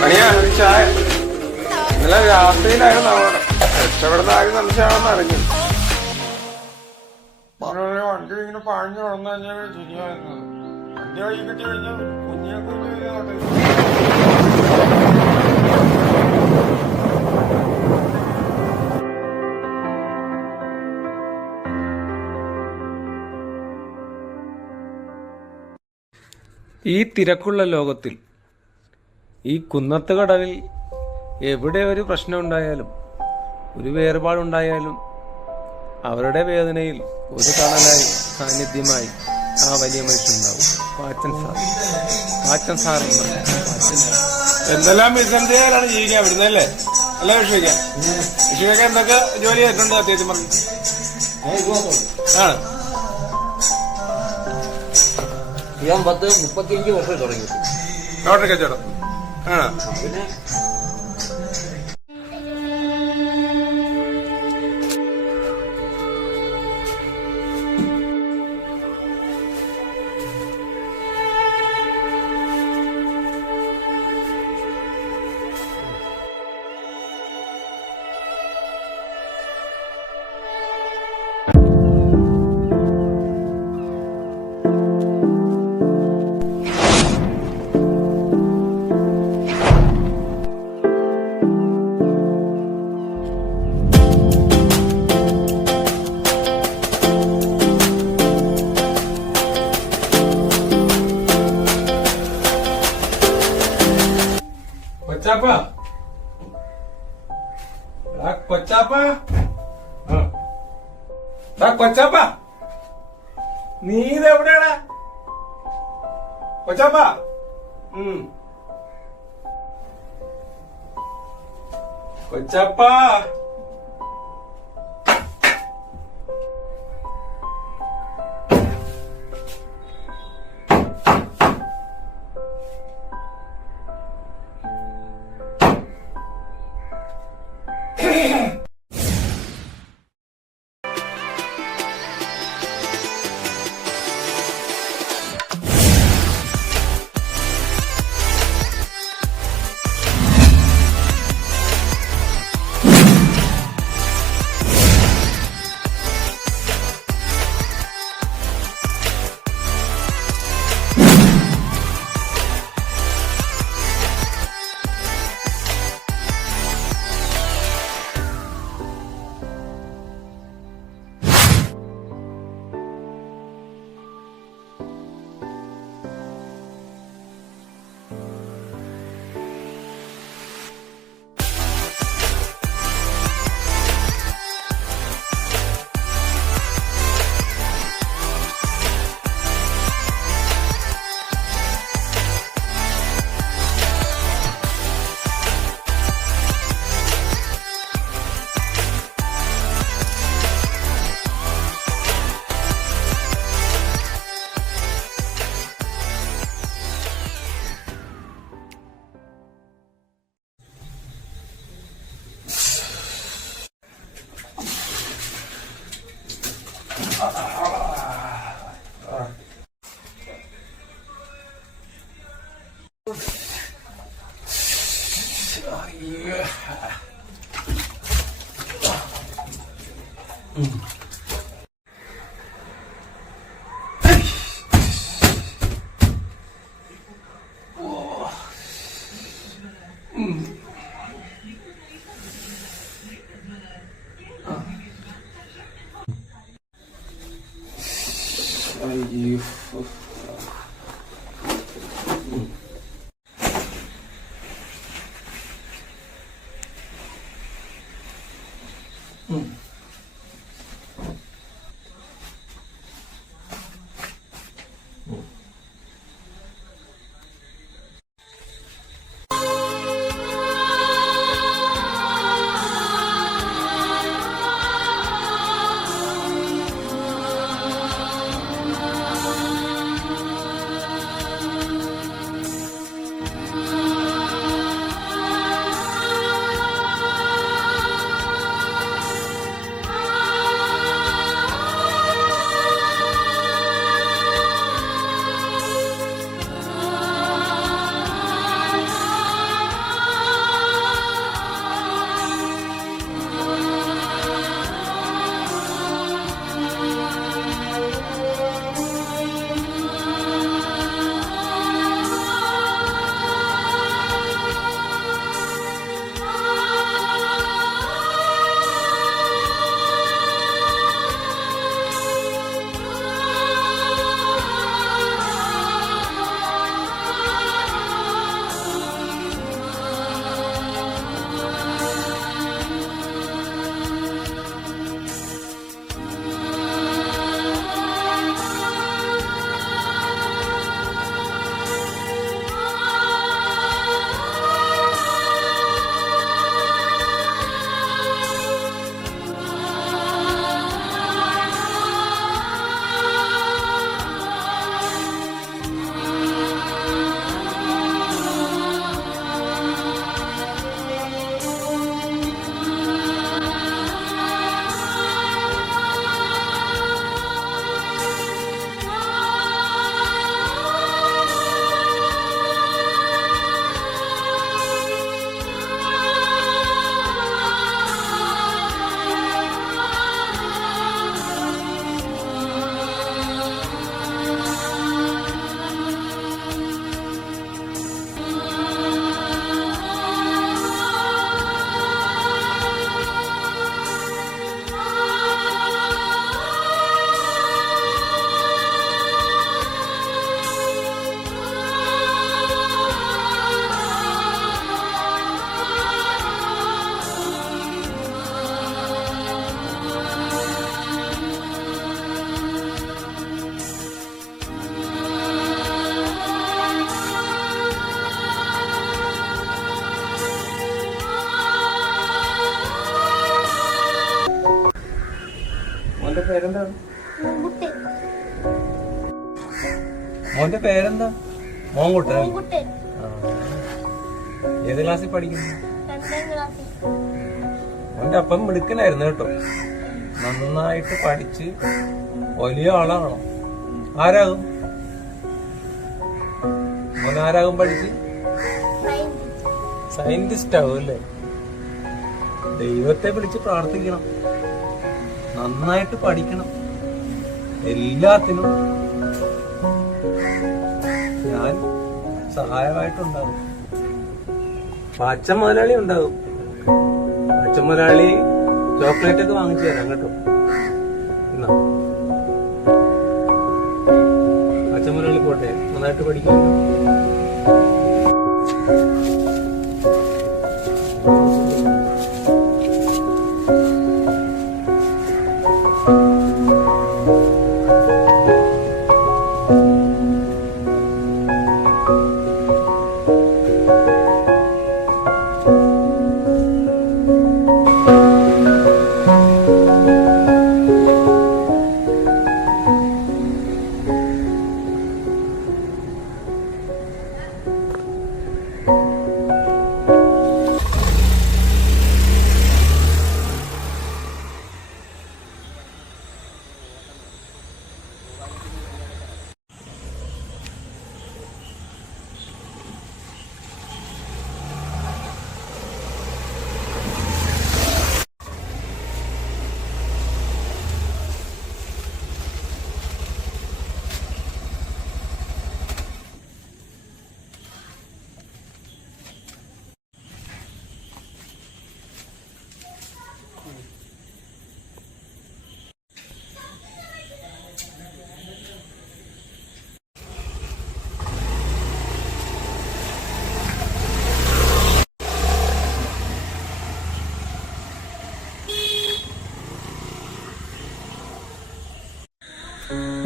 പണിയാ ഒരു ചായ. ഇന്നലെ രാത്രിയിലായിരുന്നു അവിടെ. രക്ഷപ്പെടുന്ന ആരും സംശയമാണെന്ന് അറിഞ്ഞു. വണ്ടി ഇങ്ങനെ പാഞ്ഞു വളർന്നു കഴിഞ്ഞാൽ ശരിയായിരുന്നത്. വണ്ടി വഴി കിട്ടി കഴിഞ്ഞാൽ കുഞ്ഞിയൊക്കെ ഈ തിരക്കുള്ള ലോകത്തിൽ, ഈ കുന്നത്ത് കടവിൽ എവിടെ ഒരു പ്രശ്നമുണ്ടായാലും ഒരു വേർപാടുണ്ടായാലും അവരുടെ വേദനയിൽ ഒരു തണലായി സാന്നിധ്യമായി ആ വലിയ മനുഷ്യനുണ്ടാവും. പാച്ചൻ സാർ എന്തെല്ലാം ബിസിനസ് ചെയ്യാനാണ് ജീവിക്കാൻ വിടുന്നല്ലേ? അല്ല വിഷയിക്കാൻ വിഷയൊക്കെ എന്തൊക്കെ ജോലി ചെയ്തിട്ടുണ്ട് അത്യാവശ്യം പറഞ്ഞു ആണ്. ഞാൻ 35 വർഷം തുടങ്ങി ലോട്ടറി കച്ചവടം ആ. പിന്നെ കൊച്ചാപ്പ നീ ഇതെവിടെയാടാ കൊച്ചാപ്പ? കൊച്ചാപ്പ മോന്റെ പേരെന്താ? മുകുട്ടൻ. മോന്റെ പേരെന്താ? മോൻകുട്ടൻ. മുകുട്ടൻ. ഏത് ക്ലാസ്സിൽ പഠിക്കുന്നു? 2ാം ക്ലാസ്സിൽ. മോന്റെ അപ്പം മിടുക്കനായിരുന്നു കേട്ടോ. നന്നായിട്ട് പഠിച്ച് വലിയ ആളാണോ? ആരാകും മോൻ? ആരാകും പഠിച്ച്? സയന്റിസ്റ്റ് ആവും അല്ലേ? ദൈവത്തെ വിളിച്ച് പ്രാർത്ഥിക്കണം, നന്നായിട്ട് പഠിക്കണം. എല്ലാത്തിനും ഞാൻ സഹായമായിട്ടുണ്ടാകും. അച്ഛൻ മുതലാളി ഉണ്ടാകും. അച്ഛൻ മുതലാളി ചോക്ലേറ്റ് ഒക്കെ വാങ്ങിച്ചു തരാം കേട്ടോ. എന്നാ അച്ഛൻ മുതലാളി പോട്ടെ, നന്നായിട്ട് പഠിക്കും.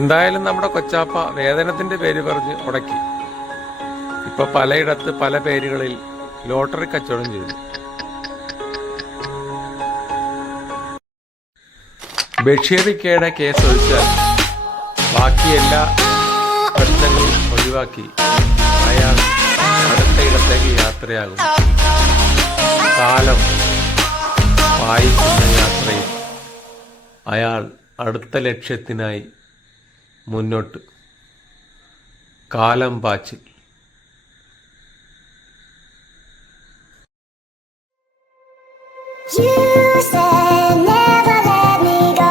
എന്തായാലും നമ്മുടെ കൊച്ചാപ്പ വേതനത്തിന്റെ പേര് പറഞ്ഞ് ഉടക്കി. ഇപ്പൊ പലയിടത്ത് പല പേരുകളിൽ ലോട്ടറി കച്ചവടം ചെയ്തു. ബഷീറിക്കയുടെ കേസ് ഒഴിച്ചാൽ ബാക്കി എല്ലാ പ്രശ്നങ്ങളും ഒഴിവാക്കി അയാൾ അടുത്ത ഇടത്തേക്ക് യാത്രയാകും. കാലം വായിക്കുന്ന യാത്രയിൽ അയാൾ അടുത്ത ലക്ഷ്യത്തിനായി മുന്നോട്ട്. കാലം പാച്ചിൽ. You said never let me go.